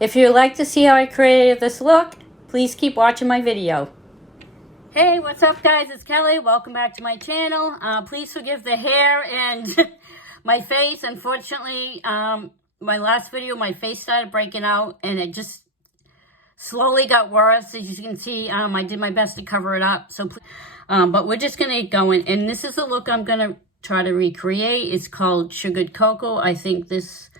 If you'd like to see how I created this look, please keep watching my video. Hey, what's up guys? It's Kelly. Welcome back to my channel. Please forgive the hair and my face. Unfortunately, my last video, my face started breaking out and it just slowly got worse. As you can see, I did my best to cover it up. So, but we're just going to get going. And this is the look I'm going to try to recreate. It's called Sugared Cocoa. I think this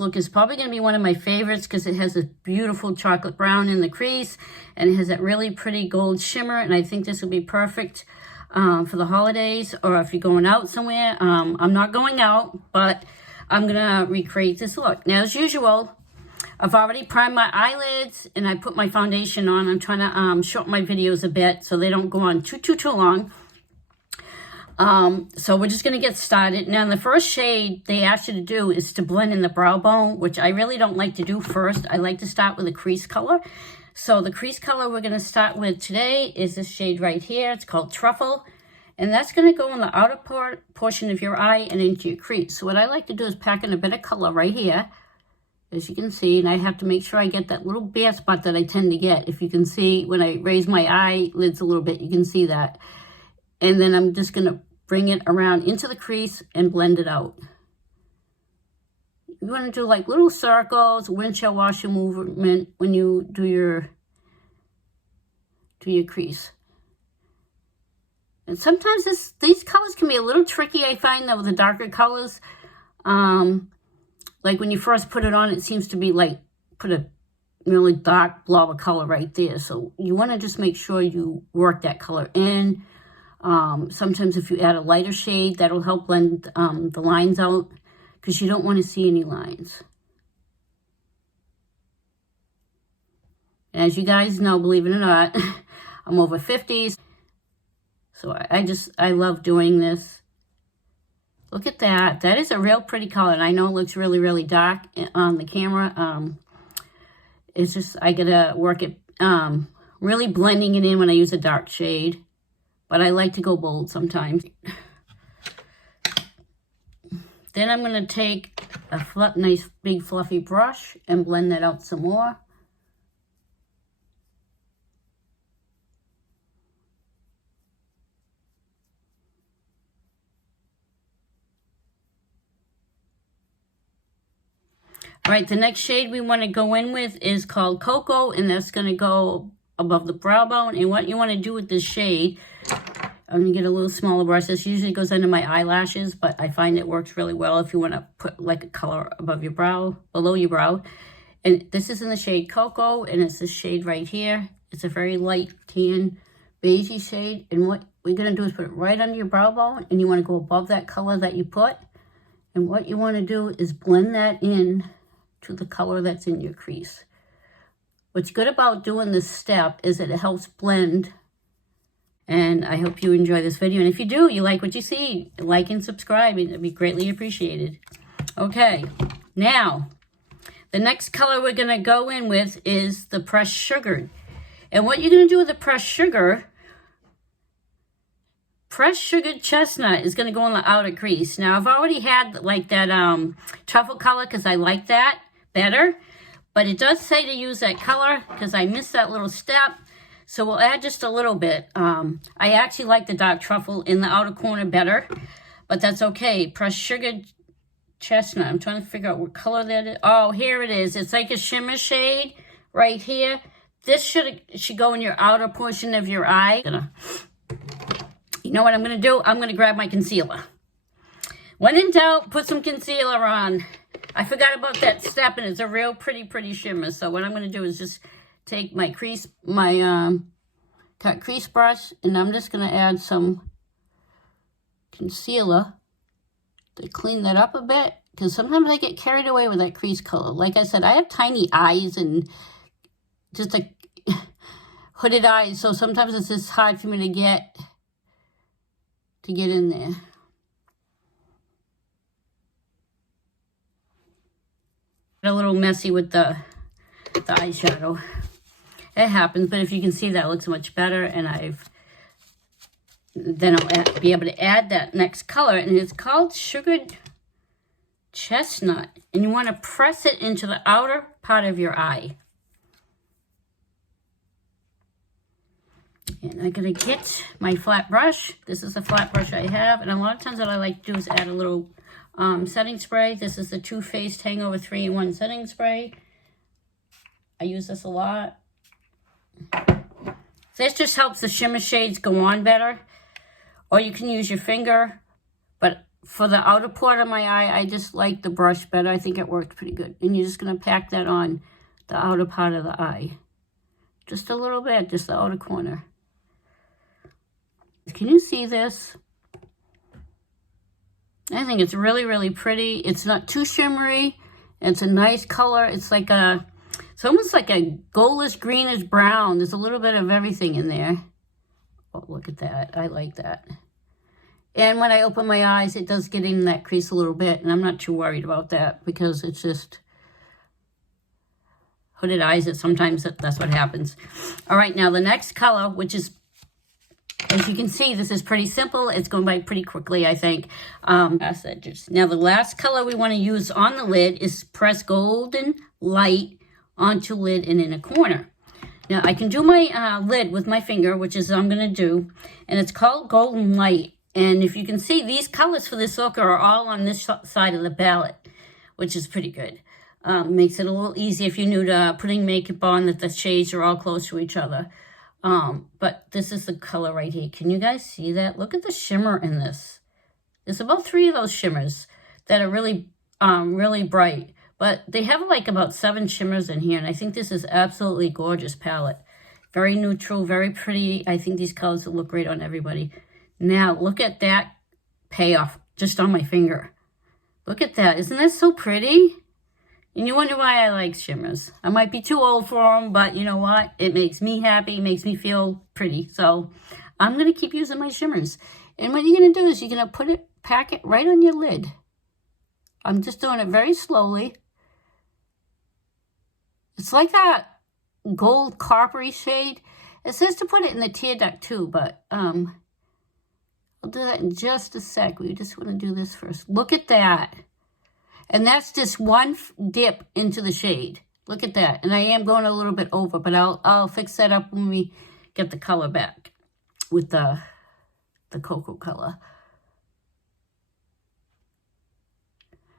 look is probably going to be one of my favorites because it has a beautiful chocolate brown in the crease and it has that really pretty gold shimmer, and I think this will be perfect for the holidays or if you're going out somewhere. I'm not going out, but I'm going to recreate this look. Now, as usual, I've already primed my eyelids and I put my foundation on. I'm trying to shorten my videos a bit so they don't go on too long. So we're just going to get started. Now, the first shade they asked you to do is to blend in the brow bone, which I really don't like to do first. I like to start with a crease color. So the crease color we're going to start with today is this shade right here. It's called Truffle. And that's going to go in the outer portion of your eye and into your crease. So what I like to do is pack in a bit of color right here, as you can see. And I have to make sure I get that little bare spot that I tend to get. If you can see, when I raise my eyelids a little bit, you can see that. And then I'm just going to bring it around into the crease and blend it out. You want to do like little circles, windshield washer movement when you do your crease. And sometimes these colors can be a little tricky, I find, though, with the darker colors. Like when you first put it on, it seems to be like, put a really dark blob of color right there. So you want to just make sure you work that color in. Sometimes if you add a lighter shade, that'll help blend the lines out because you don't want to see any lines. As you guys know, believe it or not, I'm over 50s. So I love doing this. Look at that. That is a real pretty color. And I know it looks really, really dark on the camera. It's just, I gotta work it, really blending it in when I use a dark shade. But I like to go bold sometimes. Then I'm going to take a nice big fluffy brush and blend that out some more. All right, the next shade we want to go in with is called Cocoa, and that's going to go above the brow bone. And what you want to do with this shade, I'm going to get a little smaller brush. This usually goes under my eyelashes, but I find it works really well if you want to put like a color above your brow, below your brow. And this is in the shade Cocoa, and it's this shade right here. It's a very light tan, beigey shade. And what we're going to do is put it right under your brow bone, and you want to go above that color that you put. And what you want to do is blend that in to the color that's in your crease. What's good about doing this step is that it helps blend. And I hope you enjoy this video. And if you do, you like what you see, like and subscribe. It'd be greatly appreciated. Okay, now, the next color we're going to go in with is the Pressed Sugared. And what you're going to do with the Pressed Sugared Chestnut is going to go in the outer crease. Now, I've already had like that truffle color because I like that better. But it does say to use that color because I missed that little step. So we'll add just a little bit. I actually like the dark truffle in the outer corner better, but that's okay. Pressed Sugared Chestnut. I'm trying to figure out what color that is. Oh, here it is. It's like a shimmer shade right here. This should go in your outer portion of your eye. You know what I'm going to do? I'm going to grab my concealer. When in doubt, put some concealer on. I forgot about that step, and it's a real pretty shimmer. So what I'm going to do is just take my crease, cut crease brush, and I'm just going to add some concealer to clean that up a bit, because sometimes I get carried away with that crease color. Like I said, I have tiny eyes and just like hooded eyes, so sometimes it's just hard for me to get in there. A little messy with the eyeshadow. It happens, but if you can see, that looks much better, and then I'll be able to add that next color, and it's called Sugared Chestnut, and you want to press it into the outer part of your eye. And I'm going to get my flat brush. This is a flat brush I have, and a lot of times what I like to do is add a little setting spray. This is the Too Faced Hangover 3-in-1 setting spray. I use this a lot. This just helps the shimmer shades go on better. Or you can use your finger. But for the outer part of my eye, I just like the brush better. I think it worked pretty good. And you're just going to pack that on the outer part of the eye. Just a little bit, just the outer corner. Can you see this? I think it's really, really pretty. It's not too shimmery. It's a nice color. It's like a, it's almost like a goldish, greenish brown. There's a little bit of everything in there. Oh, look at that. I like that. And when I open my eyes, it does get in that crease a little bit. And I'm not too worried about that because it's just hooded eyes. That sometimes that's what happens. All right, now the next color, which is, as you can see, this is pretty simple. It's going by pretty quickly, I think. Now, the last color we want to use on the lid is press Golden Light onto lid and in a corner. Now, I can do my lid with my finger, which is what I'm going to do. And it's called Golden Light. And if you can see, these colors for this look are all on this side of the palette, which is pretty good. Makes it a little easier if you're new to putting makeup on, that the shades are all close to each other. But this is the color right here. Can you guys see that? Look at the shimmer in this. There's about 3 of those shimmers that are really, really bright. But they have like about 7 shimmers in here. And I think this is absolutely gorgeous palette. Very neutral, very pretty. I think these colors will look great on everybody. Now, look at that payoff just on my finger. Look at that. Isn't that so pretty? And you wonder why I like shimmers. I might be too old for them, but you know what? It makes me happy, makes me feel pretty. So I'm going to keep using my shimmers. And what you're going to do is you're going to pack it right on your lid. I'm just doing it very slowly. It's like that gold coppery shade. It says to put it in the tear duct too, but I'll do that in just a sec. We just want to do this first. Look at that. And that's just one dip into the shade. Look at that. And I am going a little bit over, but I'll fix that up when we get the color back with the cocoa color.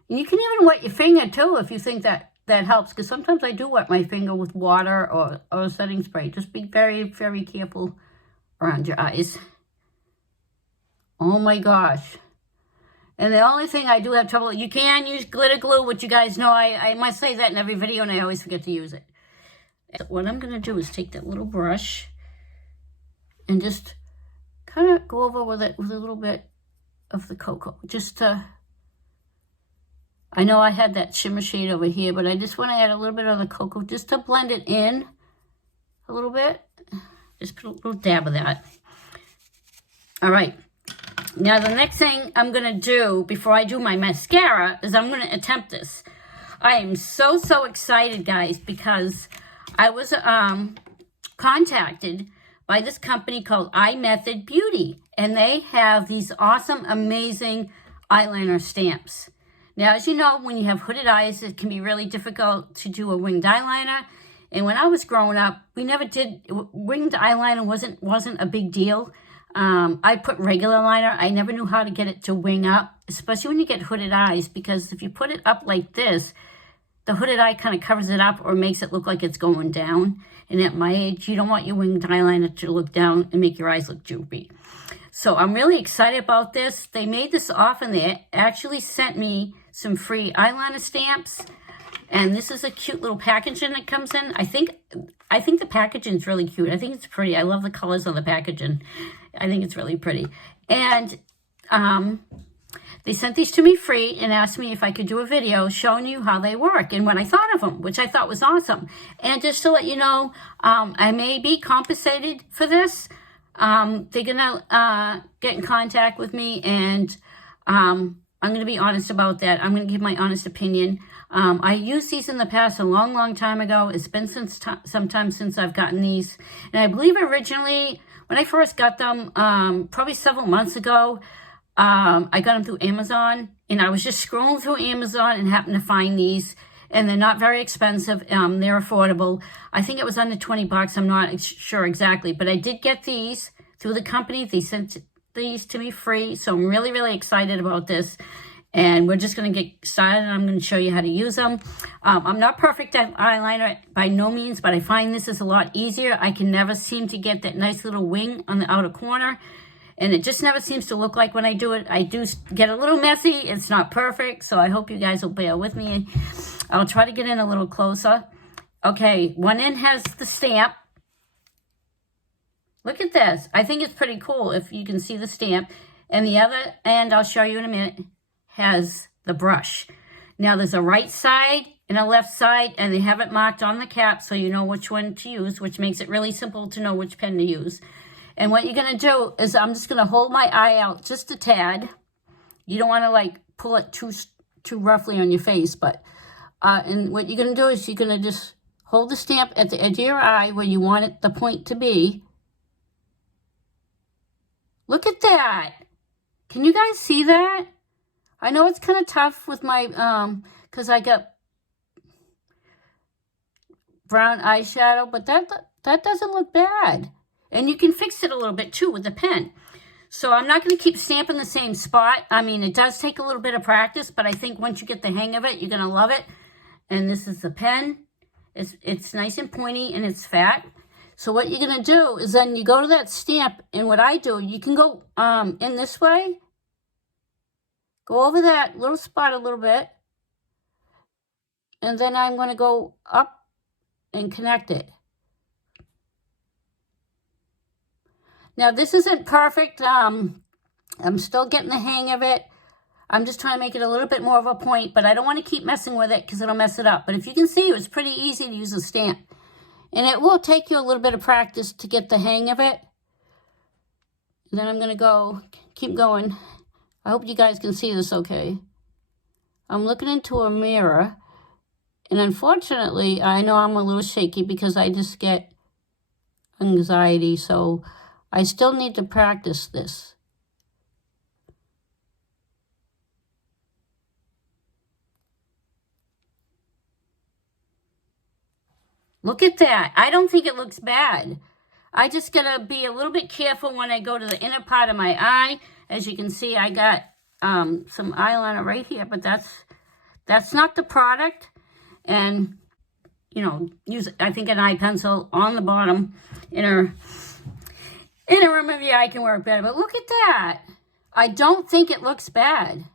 And you can even wet your finger too if you think that helps, because sometimes I do wet my finger with water or setting spray. Just be very, very careful around your eyes. Oh my gosh. And the only thing I do have trouble, you can use glitter glue, which you guys know, I must say that in every video and I always forget to use it. What I'm going to do is take that little brush and just kind of go over with it with a little bit of the cocoa. Just to, I know I had that shimmer shade over here, but I just want to add a little bit of the cocoa just to blend it in a little bit. Just put a little dab of that. All right. Now, the next thing I'm going to do before I do my mascara is I'm going to attempt this. I am so, so excited, guys, because I was contacted by this company called IMethod Beauty, and they have these awesome, amazing eyeliner stamps. Now, as you know, when you have hooded eyes, it can be really difficult to do a winged eyeliner. And when I was growing up, we never did, winged eyeliner wasn't a big deal. I put regular liner. I never knew how to get it to wing up, especially when you get hooded eyes, because if you put it up like this, the hooded eye kind of covers it up or makes it look like it's going down. And at my age, you don't want your winged eyeliner to look down and make your eyes look droopy. So I'm really excited about this. They made this offer and they actually sent me some free eyeliner stamps. And this is a cute little packaging that comes in. I think the packaging is really cute. I think it's pretty. I love the colors on the packaging. I think it's really pretty. And they sent these to me free and asked me if I could do a video showing you how they work and what I thought of them, which I thought was awesome. And just to let you know, I may be compensated for this. They're going to get in contact with me, and I'm going to be honest about that. I'm going to give my honest opinion. I used these in the past a long, long time ago. It's been some time since I've gotten these. And I believe originally, when I first got them, probably several months ago, I got them through Amazon, and I was just scrolling through Amazon and happened to find these, and they're not very expensive. They're affordable. I think it was under 20 bucks. I'm not sure exactly, but I did get these through the company. They sent these to me free, so I'm really, really excited about this. And we're just going to get started, and I'm going to show you how to use them. I'm not perfect at eyeliner by no means, but I find this is a lot easier. I can never seem to get that nice little wing on the outer corner, and it just never seems to look like when I do it. I do get a little messy. It's not perfect, so I hope you guys will bear with me. I'll try to get in a little closer. Okay, one end has the stamp. Look at this. I think it's pretty cool if you can see the stamp. And the other end, I'll show you in a minute, has the brush. Now there's a right side and a left side, and they have it marked on the cap so you know which one to use, which makes it really simple to know which pen to use. And what you're going to do is I'm just going to hold my eye out just a tad. You don't want to like pull it too roughly on your face, but and what you're going to do is you're going to just hold the stamp at the edge of your eye where you want it, the point to be. Look at that. Can you guys see that? I know it's kind of tough with my, because I got brown eyeshadow, but that doesn't look bad. And you can fix it a little bit too with the pen. So I'm not going to keep stamping the same spot. I mean, it does take a little bit of practice, but I think once you get the hang of it, you're going to love it. And this is the pen. It's nice and pointy, and it's fat. So what you're going to do is then you go to that stamp, and what I do, you can go in this way. Go over that little spot a little bit. And then I'm going to go up and connect it. Now, this isn't perfect. I'm still getting the hang of it. I'm just trying to make it a little bit more of a point, but I don't want to keep messing with it because it'll mess it up. But if you can see, it's pretty easy to use a stamp. And it will take you a little bit of practice to get the hang of it. And then I'm going to keep going. I hope you guys can see this okay. I'm looking into a mirror. And unfortunately, I know I'm a little shaky because I just get anxiety. So I still need to practice this. Look at that. I don't think it looks bad. I just gotta be a little bit careful when I go to the inner part of my eye. As you can see, I got some eyeliner right here, but that's not the product. And, you know, use, I think, an eye pencil on the bottom. Inner rim of the eye can work better. But look at that. I don't think it looks bad.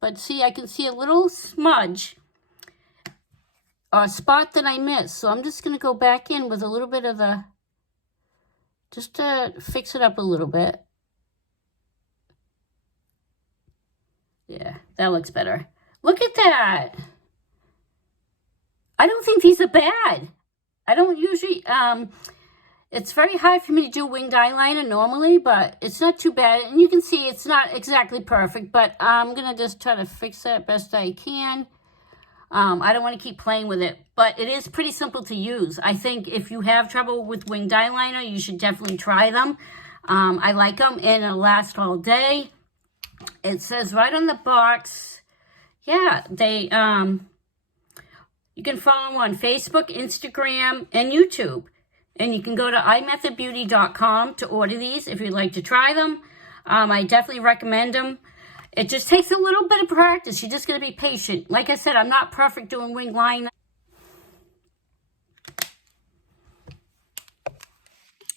But see, I can see a little smudge or a spot that I missed. So I'm just going to go back in with a little bit of the, just to fix it up a little bit. Yeah, that looks better. Look at that. I don't think these are bad. I don't usually, it's very hard for me to do winged eyeliner normally, but it's not too bad. And you can see it's not exactly perfect, but I'm going to just try to fix that best I can. I don't want to keep playing with it, but it is pretty simple to use. I think if you have trouble with winged eyeliner, you should definitely try them. I like them, and it'll last all day. It says right on the box, yeah, they, you can follow them on Facebook, Instagram, and YouTube. And you can go to IMethodBeauty.com to order these if you'd like to try them. I definitely recommend them. It just takes a little bit of practice. You're just going to be patient. Like I said, I'm not perfect doing wing line.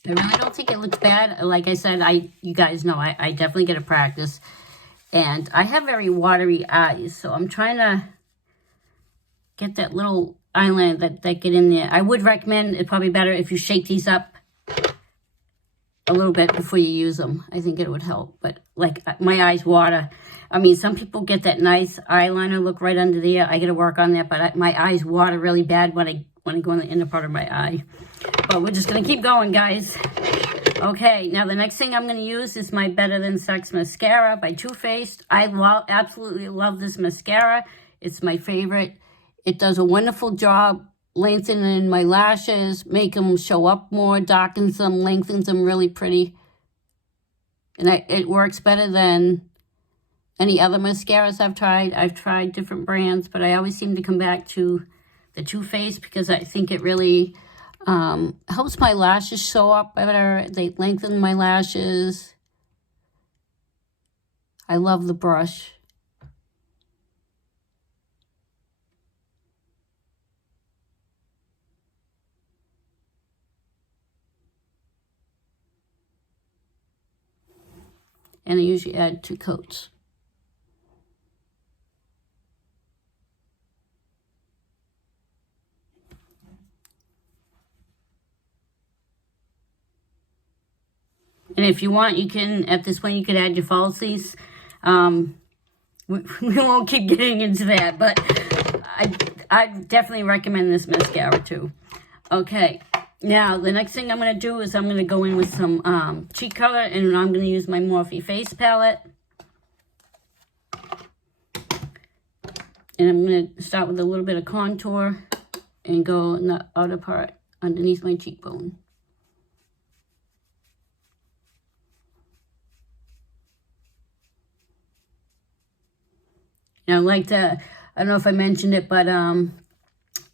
I really don't think it looks bad. Like I said, you guys know I definitely get to practice. And I have very watery eyes, so I'm trying to get that little eyeliner that get in there. I would recommend it's probably better if you shake these up a little bit before you use them. I think it would help. But like my eyes water. I mean, some people get that nice eyeliner look right under there. I got to work on that, but my eyes water really bad when I go in the inner part of my eye. But we're just going to keep going, guys. Okay, now the next thing I'm going to use is my Better Than Sex Mascara by Too Faced. I absolutely love this mascara. It's my favorite. It does a wonderful job lengthening my lashes, make them show up more, darkens them, lengthens them really pretty. And it works better than any other mascaras I've tried. I've tried different brands, but I always seem to come back to the Too Faced because I think it really helps my lashes show up better. They lengthen my lashes. I love the brush. And I usually add 2 coats. And if you want, you can, at this point, you could add your falsies. We won't keep getting into that, but I definitely recommend this mascara too. Okay, now the next thing I'm going to do is I'm going to go in with some cheek color, and I'm going to use my Morphe face palette. And I'm going to start with a little bit of contour and go in the outer part underneath my cheekbone. And I like to, I don't know if I mentioned it, but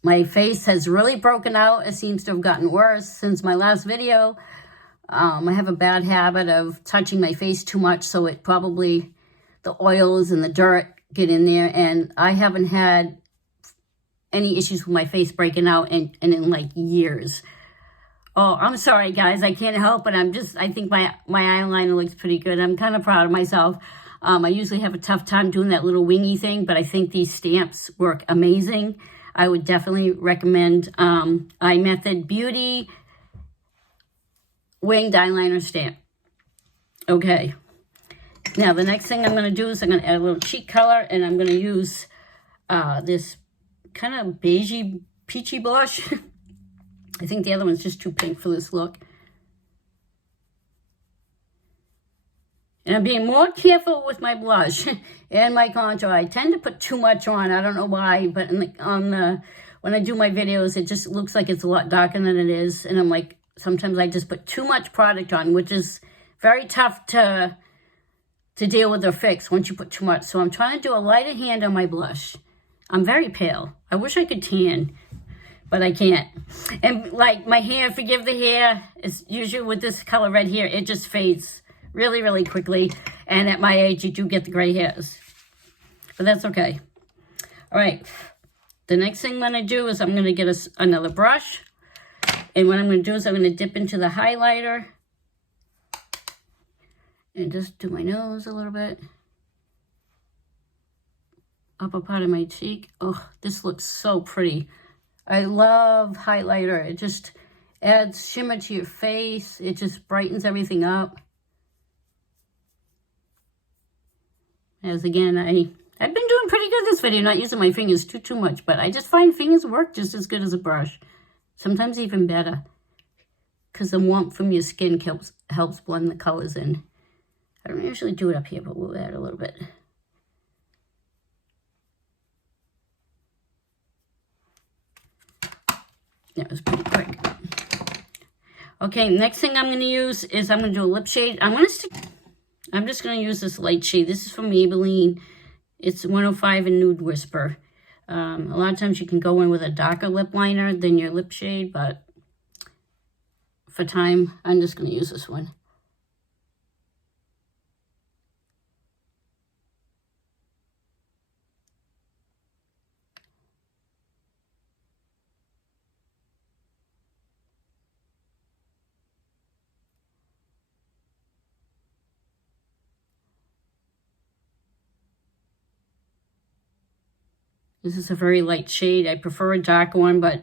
my face has really broken out. It seems to have gotten worse since my last video. I have a bad habit of touching my face too much, so it probably, the oils and the dirt get in there, and I haven't had any issues with my face breaking out in like years. Oh, I'm sorry, guys. I can't help it. I think my eyeliner looks pretty good. I'm kind of proud of myself. I usually have a tough time doing that little wingy thing, but I think these stamps work amazing. I would definitely recommend IMethod Beauty Winged Eyeliner Stamp. Okay. Now, the next thing I'm going to do is I'm going to add a little cheek color, and I'm going to use this kind of beigey, peachy blush. I think the other one's just too pink for this look. And I'm being more careful with my blush and my contour. I tend to put too much on. I don't know why, but when I do my videos, it just looks like it's a lot darker than it is. And I'm like, sometimes I just put too much product on, which is very tough to deal with or fix once you put too much. So I'm trying to do a lighter hand on my blush. I'm very pale. I wish I could tan, but I can't. And like my hair, forgive the hair, is usually with this color red here, it just fades really, really quickly. And at my age, you do get the gray hairs. But that's okay. All right. The next thing I'm going to do is I'm going to get another brush. And what I'm going to do is I'm going to dip into the highlighter. And just do my nose a little bit. Upper part of my cheek. Oh, this looks so pretty. I love highlighter. It just adds shimmer to your face. It just brightens everything up. As again, I've been doing pretty good this video, not using my fingers too much, but I just find fingers work just as good as a brush. Sometimes even better. Because the warmth from your skin helps blend the colors in. I don't usually do it up here, but we'll add a little bit. That was pretty quick. Okay, next thing I'm going to use is I'm going to do a lip shade. I'm just going to use this light shade. This is from Maybelline. It's 105 in Nude Whisper. A lot of times you can go in with a darker lip liner than your lip shade, but for time, I'm just going to use this one. This is a very light shade. I prefer a darker one, but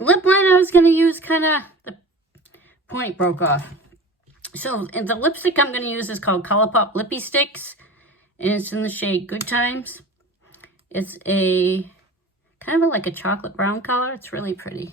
lip liner I was going to use kind of, the point broke off. So and the lipstick I'm going to use is called Colorpop Lippy Sticks, and it's in the shade Good Times. It's a kind of like a chocolate brown color. It's really pretty.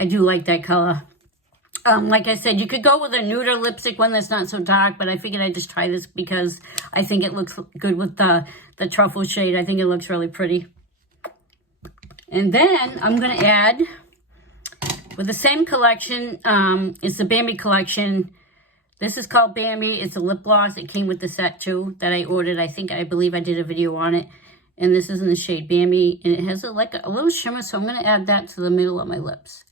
I do like that color. Like I said, you could go with a nuder lipstick, one that's not so dark, but I figured I'd just try this because I think it looks good with the truffle shade. I think it looks really pretty. And then I'm going to add, with the same collection, it's the Bambi Collection. This is called Bambi. It's a lip gloss. It came with the set too that I ordered. I believe I did a video on it. And this is in the shade Bambi. And it has like a little shimmer, so I'm going to add that to the middle of my lips.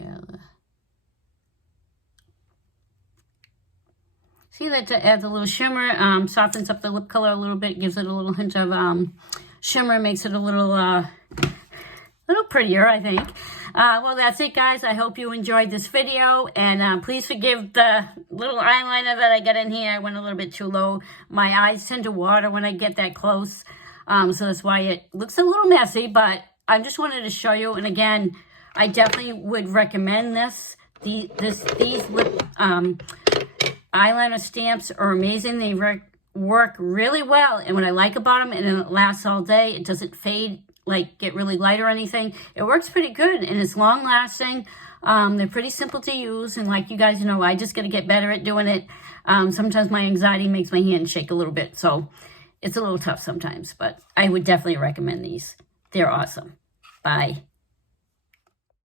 Yeah. See, that adds a little shimmer, softens up the lip color a little bit, gives it a little hint of shimmer, makes it a little prettier, I think. Well, that's it, guys. I hope you enjoyed this video, and please forgive the little eyeliner that I got in here. I went a little bit too low. My eyes tend to water when I get that close, so that's why it looks a little messy, but I just wanted to show you. And again, I definitely would recommend this. These lip eyeliner stamps are amazing. They work really well, and what I like about them, and it lasts all day. It doesn't fade, like get really light or anything. It works pretty good, and it's long lasting. They're pretty simple to use, and like you guys know, I just got to get better at doing it. Sometimes my anxiety makes my hand shake a little bit, so it's a little tough sometimes, but I would definitely recommend these. They're awesome. Bye.